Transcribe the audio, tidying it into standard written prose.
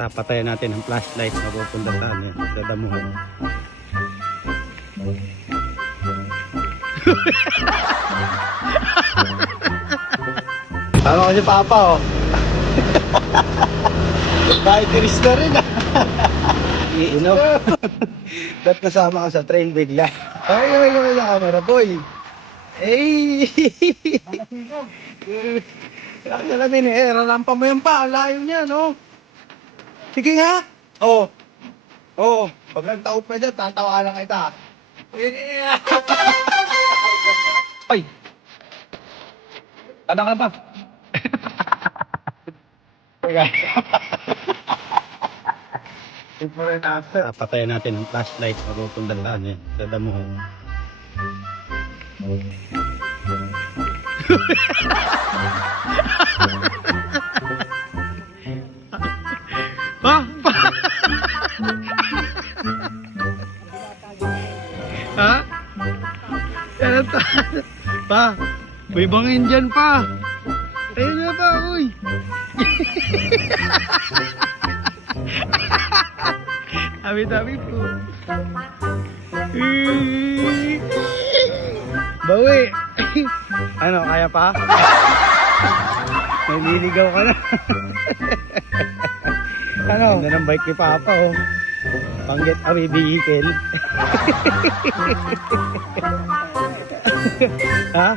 Papatayan natin ang flashlight na pupunta sa damuhan. Tama ko si Papa, oh. Kahit tiris na rin, ah. Iinom. Ba't nasama ka sa train bigla? Ay, may sa camera, boy. Hey! Kaya namin eh, ralampa mo yan pa. Layo niya, no? Sige nga. Oo. Oo. Pag nagtaob ka dyan, tatawa lang kita. Ay! Tanda ka na pa. Patayin natin ang flashlight na pupunta sa damuhan. Pa! Ha? Pa! May bangin dyan pa! Ayun na pa, uy! Tabi-tabi po. Bawi! Ano, kaya pa? Naliligaw ka na. Ano? Ganda ng bike ni Papa, oh. Pang get away vehicle. Ha?